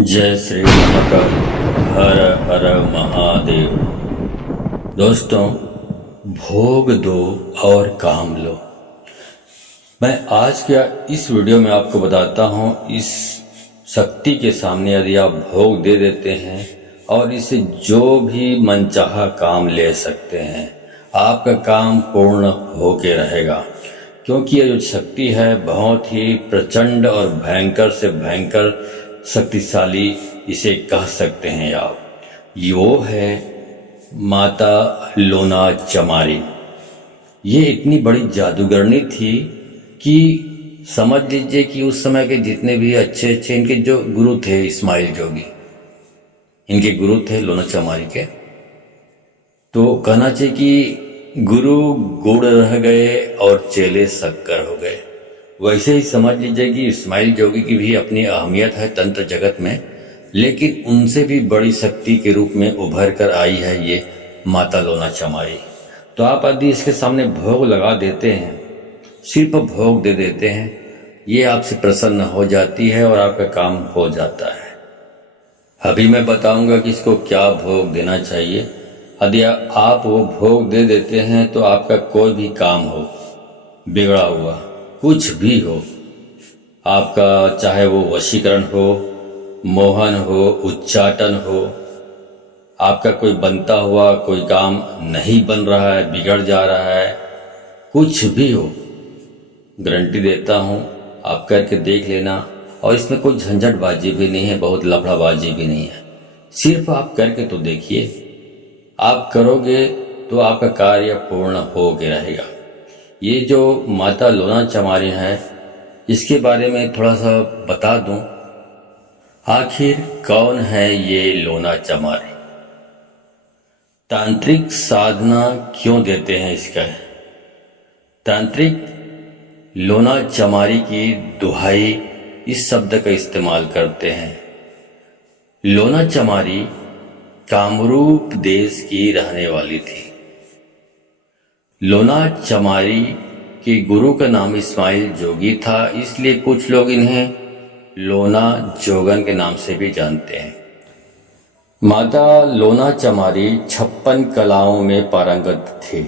जय श्री महाकाल। हर हर महादेव। दोस्तों, भोग दो और काम लो। मैं आज क्या इस वीडियो में आपको बताता हूँ, इस शक्ति के सामने यदि आप भोग दे देते हैं और इससे जो भी मनचाहा काम ले सकते हैं, आपका काम पूर्ण होके रहेगा। क्योंकि ये जो शक्ति है बहुत ही प्रचंड और भयंकर से भयंकर शक्तिशाली इसे कह सकते हैं आप। वो है माता लोना चमारी। ये इतनी बड़ी जादूगरनी थी कि समझ लीजिए कि उस समय के जितने भी अच्छे अच्छे इनके जो गुरु थे, इस्माइल जोगी इनके गुरु थे लोना चमारी के, तो कहना चाहिए कि गुरु गुड़ रह गए और चेले शक्कर हो गए। वैसे ही समझ लीजिए कि इस्माइल जोगी की भी अपनी अहमियत है तंत्र जगत में, लेकिन उनसे भी बड़ी शक्ति के रूप में उभर कर आई है ये माता लोना चमारी। तो आप यदि इसके सामने भोग लगा देते हैं, सिर्फ भोग दे देते हैं, ये आपसे प्रसन्न हो जाती है और आपका काम हो जाता है। अभी मैं बताऊंगा कि इसको क्या भोग देना चाहिए। यदि आप वो भोग दे देते हैं तो आपका कोई भी काम हो, बिगड़ा हुआ कुछ भी हो, आपका चाहे वो वशीकरण हो, मोहन हो, उच्चाटन हो, आपका कोई बनता हुआ कोई काम नहीं बन रहा है, बिगड़ जा रहा है, कुछ भी हो, गारंटी देता हूँ आप करके देख लेना। और इसमें कोई झंझटबाजी भी नहीं है, बहुत लफड़ाबाजी भी नहीं है। सिर्फ आप करके तो देखिए, आप करोगे तो आपका कार्य पूर्ण हो के रहेगा। ये जो माता लोना चमारी है, इसके बारे में थोड़ा सा बता दूं। आखिर कौन है ये लोना चमारी? तांत्रिक साधना क्यों देते हैं इसका? तांत्रिक लोना चमारी की दुहाई इस शब्द का इस्तेमाल करते हैं। लोना चमारी कामरूप देश की रहने वाली थी। लोना चमारी के गुरु का नाम इस्माइल जोगी था, इसलिए कुछ लोग इन्हें लोना जोगन के नाम से भी जानते हैं। माता लोना चमारी 56 कलाओं में पारंगत थी,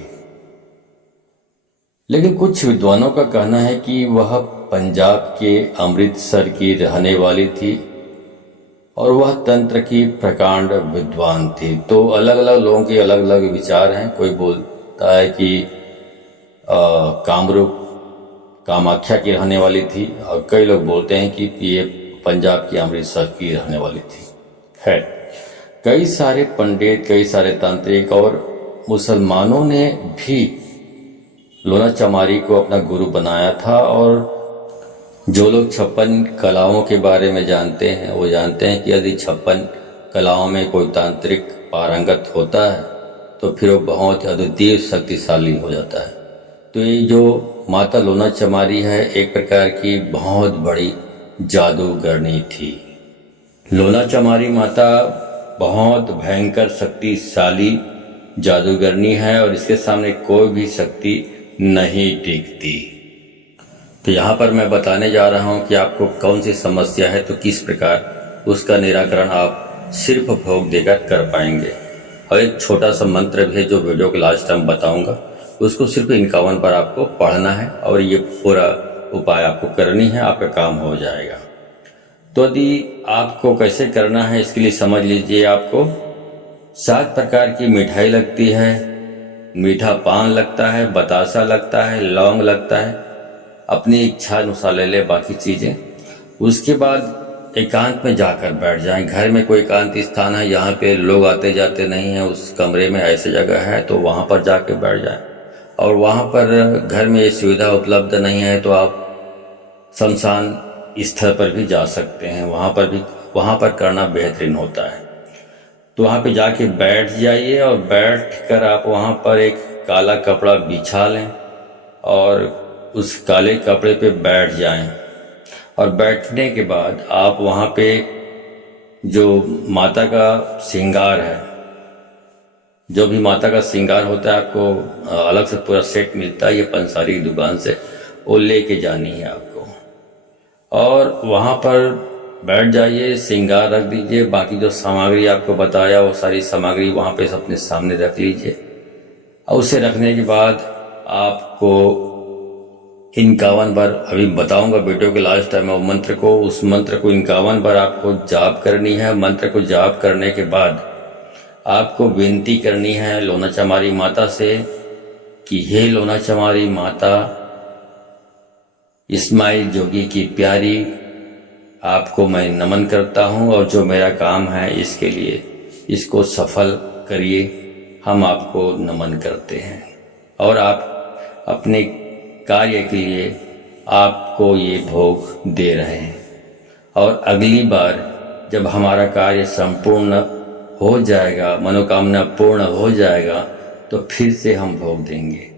लेकिन कुछ विद्वानों का कहना है कि वह पंजाब के अमृतसर की रहने वाली थी और वह तंत्र की प्रकांड विद्वान थी। तो अलग अलग लोगों के अलग अलग विचार हैं। कोई बोलता है कि कामरूप कामाख्या की रहने वाली थी, और कई लोग बोलते हैं कि ये पंजाब की अमृतसर की रहने वाली थी। है कई सारे पंडित, कई सारे तांत्रिक और मुसलमानों ने भी लोना चमारी को अपना गुरु बनाया था। और जो लोग 56 कलाओं के बारे में जानते हैं, वो जानते हैं कि यदि 56 कलाओं में कोई तांत्रिक पारंगत होता है तो फिर वो बहुत अद्वितीय शक्तिशाली हो जाता है। तो ये जो माता लोना चमारी है, एक प्रकार की बहुत बड़ी जादूगरनी थी। लोना चमारी माता बहुत भयंकर शक्तिशाली जादूगरनी है और इसके सामने कोई भी शक्ति नहीं टिकती। तो यहाँ पर मैं बताने जा रहा हूँ कि आपको कौन सी समस्या है, तो किस प्रकार उसका निराकरण आप सिर्फ भोग देकर कर पाएंगे। और एक छोटा सा मंत्र भी है जो वीडियो के लास्ट टाइम बताऊंगा, उसको सिर्फ 51 पर आपको पढ़ना है और ये पूरा उपाय आपको करनी है, आपका काम हो जाएगा। तो यदि आपको कैसे करना है, इसके लिए समझ लीजिए। आपको 7 प्रकार की मिठाई लगती है। मीठा पान लगता है, बतासा लगता है, लौंग लगता है, अपनी इच्छा अनुसार ले ले बाकी चीजें। उसके बाद एकांत में जाकर बैठ जाएं। घर में कोई एकांत स्थान है, यहाँ पे लोग आते जाते नहीं है, उस कमरे में ऐसी जगह है तो वहां पर जाके बैठ जाएं। और वहां पर घर में ये सुविधा उपलब्ध नहीं है तो आप शमशान स्थल पर भी जा सकते हैं, वहां पर करना बेहतरीन होता है। तो वहां पे जाके बैठ जाइए और बैठ कर आप वहां पर एक काला कपड़ा बिछा लें और उस काले कपड़े पे बैठ जाएं। और बैठने के बाद आप वहां पे जो माता का श्रृंगार है, जो भी माता का श्रृंगार होता है, आपको अलग से पूरा सेट मिलता है, ये पंसारी की दुकान से, वो लेके जानी है आपको। और वहां पर बैठ जाइए, श्रृंगार रख दीजिए, बाकी जो सामग्री आपको बताया वो सारी सामग्री वहाँ पे अपने सामने रख लीजिए। और उसे रखने के बाद आपको 51 बार, अभी बताऊंगा वीडियो के लास्ट टाइम वो मंत्र को, उस मंत्र को 51 बार आपको जाप करनी है। मंत्र को जाप करने के बाद आपको विनती करनी है लोना चमारी माता से कि हे लोना चमारी माता, इस्माइल जोगी की प्यारी, आपको मैं नमन करता हूँ और जो मेरा काम है इसके लिए इसको सफल करिए, हम आपको नमन करते हैं। और आप अपने कार्य के लिए आपको ये भोग दे रहे हैं। और अगली बार जब हमारा कार्य संपूर्ण हो जाएगा, मनोकामना पूर्ण हो जाएगा, तो फिर से हम भोग देंगे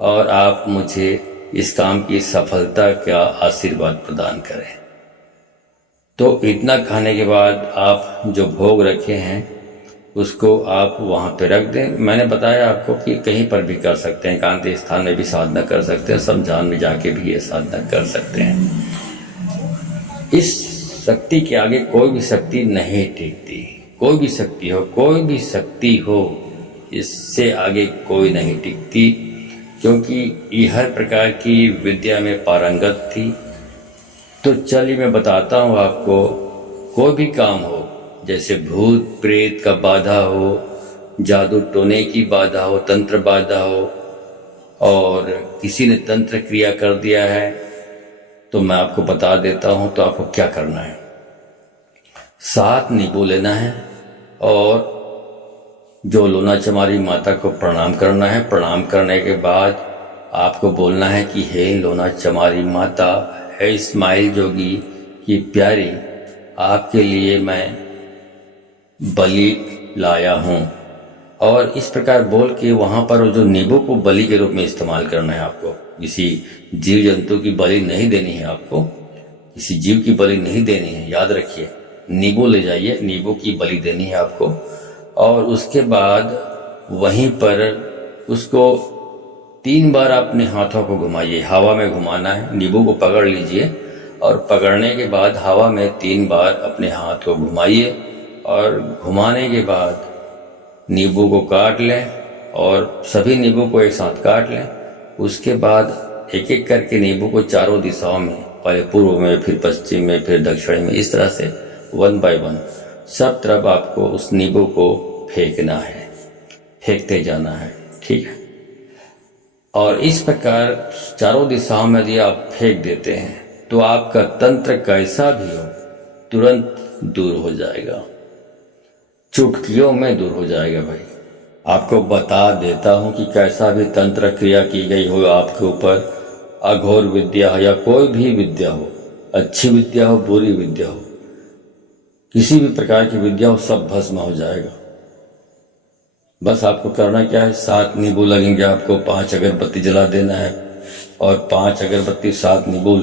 और आप मुझे इस काम की सफलता का आशीर्वाद प्रदान करें। तो इतना खाने के बाद आप जो भोग रखे हैं उसको आप वहाँ पे रख दें। मैंने बताया आपको कि कहीं पर भी कर सकते हैं, एकांत स्थान में भी साधना कर सकते हैं, शमशान में जाके भी ये साधना कर सकते हैं। इस शक्ति के आगे कोई भी शक्ति नहीं टिकती। कोई भी शक्ति हो, कोई भी शक्ति हो, इससे आगे कोई नहीं टिकती, क्योंकि ये हर प्रकार की विद्या में पारंगत थी। तो चलिए मैं बताता हूँ आपको, कोई भी काम हो, जैसे भूत प्रेत का बाधा हो, जादू टोने की बाधा हो, तंत्र बाधा हो, और किसी ने तंत्र क्रिया कर दिया है, तो मैं आपको बता देता हूँ। तो आपको क्या करना है, 7 नींबू लेना है और जो लोना चमारी माता को प्रणाम करना है। प्रणाम करने के बाद आपको बोलना है कि हे लोना चमारी माता, हे इस्माइल जोगी की प्यारी, आपके लिए मैं बलि लाया हूँ। और इस प्रकार बोल के वहाँ पर जो नींबू को बलि के रूप में इस्तेमाल करना है। आपको किसी जीव जंतु की बलि नहीं देनी है, आपको किसी जीव की बलि नहीं देनी है, याद रखिए। नींबू ले जाइए, नींबू की बलि देनी है आपको। और उसके बाद वहीं पर उसको 3 बार अपने हाथों को घुमाइए, हवा में घुमाना है। नींबू को पकड़ लीजिए और पकड़ने के बाद हवा में 3 बार अपने हाथ को घुमाइए और घुमाने के बाद नींबू को काट लें और सभी नींबू को एक साथ काट लें। उसके बाद एक एक करके नींबू को चारों दिशाओं में, पहले पूर्व में, फिर पश्चिम में, फिर दक्षिण में, इस तरह से 1 बाय 1 सब तरफ आपको उस नींबू को फेंकना है, फेंकते जाना है, ठीक है। और इस प्रकार चारों दिशाओं में यदि आप फेंक देते हैं तो आपका तंत्र कैसा भी हो तुरंत दूर हो जाएगा, चुटकियों में दूर हो जाएगा। भाई आपको बता देता हूं कि कैसा भी तंत्र क्रिया की गई हो आपके ऊपर, अघोर विद्या हो या कोई भी विद्या हो, अच्छी विद्या हो, बुरी विद्या हो, किसी भी प्रकार की विद्या हो, सब भस्म हो जाएगा। बस आपको करना क्या है, 7 नींबू लगेंगे आपको, 5 अगरबत्ती जला देना है और 5 अगरबत्ती 7 नींबू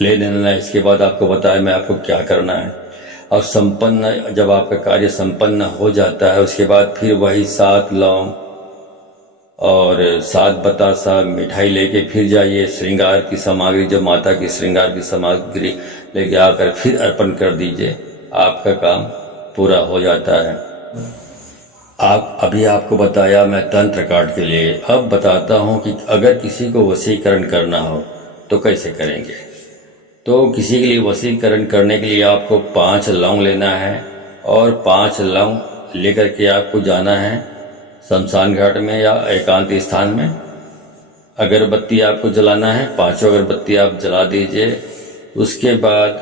ले लेना है। इसके बाद आपको बताया मैं आपको क्या करना है। और संपन्न, जब आपका कार्य संपन्न हो जाता है उसके बाद फिर वही 7 लौंग और 7 बतासा मिठाई लेके फिर जाइए। श्रृंगार की सामग्री, जो माता की श्रृंगार की सामग्री लेके आकर फिर अर्पण कर दीजिए, आपका काम पूरा हो जाता है। अभी आपको बताया मैं तंत्र काट के लिए, अब बताता हूँ कि अगर किसी को वशीकरण करना हो तो कैसे करेंगे। तो किसी के लिए वशीकरण करने के लिए आपको 5 लौंग लेना है और 5 लौंग लेकर के आपको जाना है शमशान घाट में या एकांत स्थान में। अगरबत्ती आपको जलाना है, 5 अगरबत्ती आप जला दीजिए। उसके बाद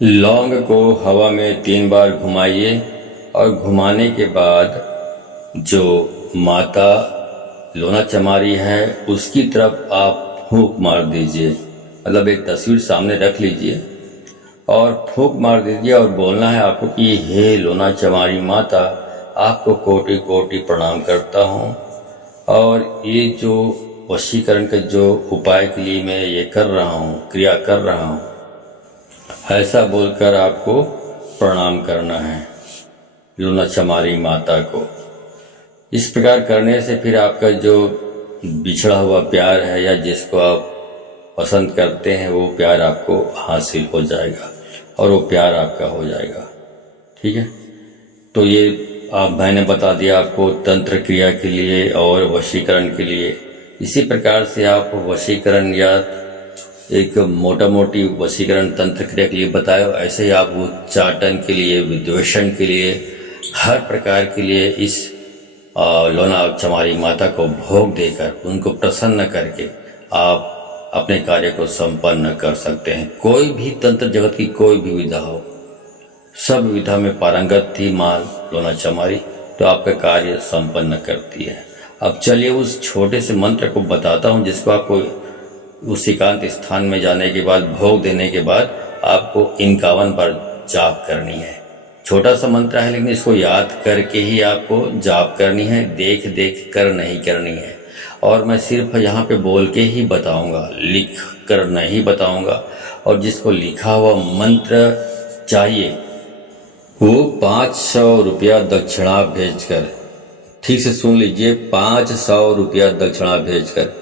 लौंग को हवा में 3 बार घुमाइए और घुमाने के बाद जो माता लोना चमारी है उसकी तरफ आप फूंक मार दीजिए, मतलब एक तस्वीर सामने रख लीजिए और फूंक मार दीजिए और बोलना है आपको कि हे लोना चमारी माता, आपको कोटि कोटि प्रणाम करता हूँ और ये जो वशीकरण का जो उपाय के लिए मैं ये कर रहा हूँ, क्रिया कर रहा हूँ, ऐसा बोलकर आपको प्रणाम करना है लोना चमारी माता को। इस प्रकार करने से फिर आपका जो बिछड़ा हुआ प्यार है या जिसको आप पसंद करते हैं वो प्यार आपको हासिल हो जाएगा। और वो प्यार आपका हो जाएगा। ठीक है, तो ये मैंने बता दिया आपको तंत्र क्रिया के लिए और वशीकरण के लिए। इसी प्रकार से आप वशीकरण या एक मोटा मोटी वशीकरण तंत्र क्रिया के लिए बताया, ऐसे ही आप उच्चाटन के लिए, विद्वेषण के लिए, हर प्रकार के लिए इस लोना चमारी माता को भोग देकर उनको प्रसन्न करके आप अपने कार्य को संपन्न कर सकते हैं। कोई भी तंत्र जगत की कोई भी विधा हो, सब विधा में पारंगत थी मां लोना चमारी, तो आपका कार्य संपन्न करती है। अब चलिए उस छोटे से मंत्र को बताता हूं, जिसको आपको उस एकांत स्थान में जाने के बाद, भोग देने के बाद आपको 51 बार जाप करनी है। छोटा सा मंत्र है, लेकिन इसको याद करके ही आपको जाप करनी है, देख देख कर नहीं करनी है। और मैं सिर्फ यहाँ पे बोल के ही बताऊंगा, लिख कर नहीं बताऊंगा। और जिसको लिखा हुआ मंत्र चाहिए वो 500 रुपया दक्षिणा भेजकर, ठीक से सुन लीजिए, 500 रुपया दक्षिणा भेजकर।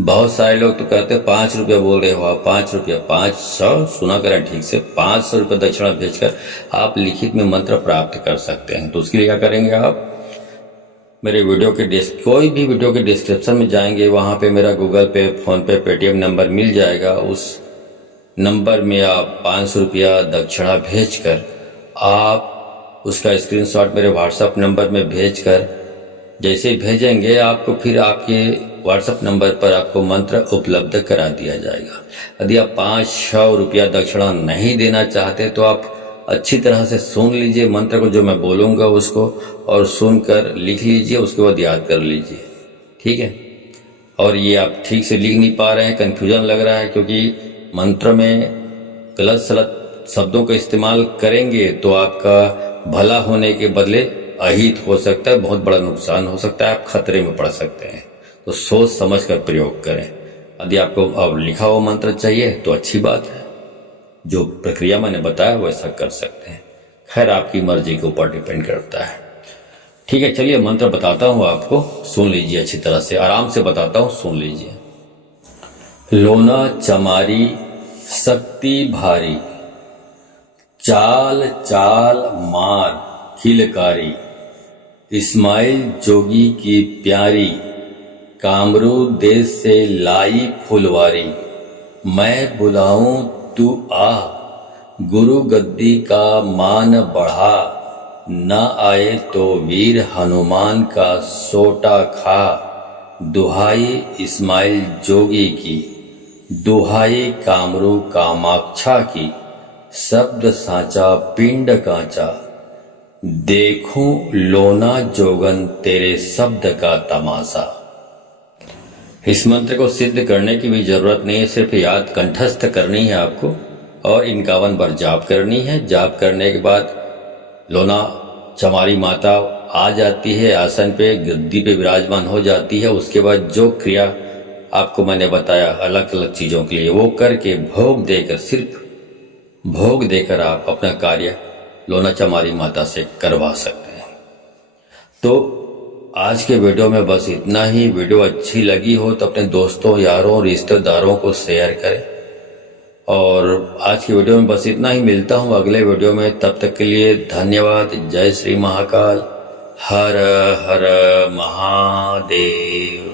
बहुत सारे लोग तो कहते हैं 5 रुपया बोल रहे हो आप, 5 रुपया, 500 सुना करें ठीक से, 500 रुपया दक्षिणा भेजकर आप लिखित में मंत्र प्राप्त कर सकते हैं। तो उसके लिए क्या करेंगे, आप मेरे वीडियो के कोई भी वीडियो के डिस्क्रिप्शन में जाएंगे, वहां पे मेरा गूगल पे, फोन पे, पेटीएम नंबर मिल जाएगा। उस नंबर में आप 500 रुपया दक्षिणा भेजकर आप उसका स्क्रीनशॉट मेरे व्हाट्सएप नंबर में भेजकर, जैसे भेजेंगे आपको फिर आपके व्हाट्सएप नंबर पर आपको मंत्र उपलब्ध करा दिया जाएगा। यदि आप 500 रुपया दक्षिणा नहीं देना चाहते तो आप अच्छी तरह से सुन लीजिए मंत्र को, जो मैं बोलूँगा उसको, और सुनकर लिख लीजिए, उसके बाद याद कर लीजिए। ठीक है, और ये आप ठीक से लिख नहीं पा रहे हैं, कन्फ्यूजन लग रहा है, क्योंकि मंत्र में गलत सलत शब्दों का इस्तेमाल करेंगे तो आपका भला होने के बदले अहित हो सकता है, बहुत बड़ा नुकसान हो सकता है, आप खतरे में पड़ सकते हैं। तो सोच समझ कर प्रयोग करें। यदि आपको अब लिखा हुआ मंत्र चाहिए तो अच्छी बात है, जो प्रक्रिया मैंने बताया वैसा कर सकते हैं। खैर आपकी मर्जी के ऊपर डिपेंड करता है। ठीक है, चलिए मंत्र बताता हूँ आपको, सुन लीजिए अच्छी तरह से, आराम से बताता हूँ, सुन लीजिए। लोना चमारी शक्ति भारी, चाल चाल मार खिलकारी, इस्माइल जोगी की प्यारी, कामरू देश से लाई फुलवारी, मैं बुलाऊं तू आ, गुरु गद्दी का मान बढ़ा, न आए तो वीर हनुमान का सोटा खा, दुहाई इस्माइल जोगी की, दुहाई कामरू कामाक्षा की, शब्द साचा पिंड कांचा, देखूं लोना जोगन तेरे शब्द का तमाशा। इस मंत्र को सिद्ध करने की भी जरूरत नहीं है, सिर्फ याद कंठस्थ करनी है आपको और 51 बार जाप करनी है। जाप करने के बाद लोना चमारी माता आ जाती है, आसन पे, गद्दी पे विराजमान हो जाती है। उसके बाद जो क्रिया आपको मैंने बताया अलग अलग चीजों के लिए, वो करके भोग देकर, सिर्फ भोग देकर आप अपना कार्य लोना चमारी माता से करवा सकते हैं। तो आज के वीडियो में बस इतना ही। वीडियो अच्छी लगी हो तो अपने दोस्तों, यारों, रिश्तेदारों को शेयर करें। और आज की वीडियो में बस इतना ही। मिलता हूं अगले वीडियो में, तब तक के लिए धन्यवाद। जय श्री महाकाल। हर हर महादेव।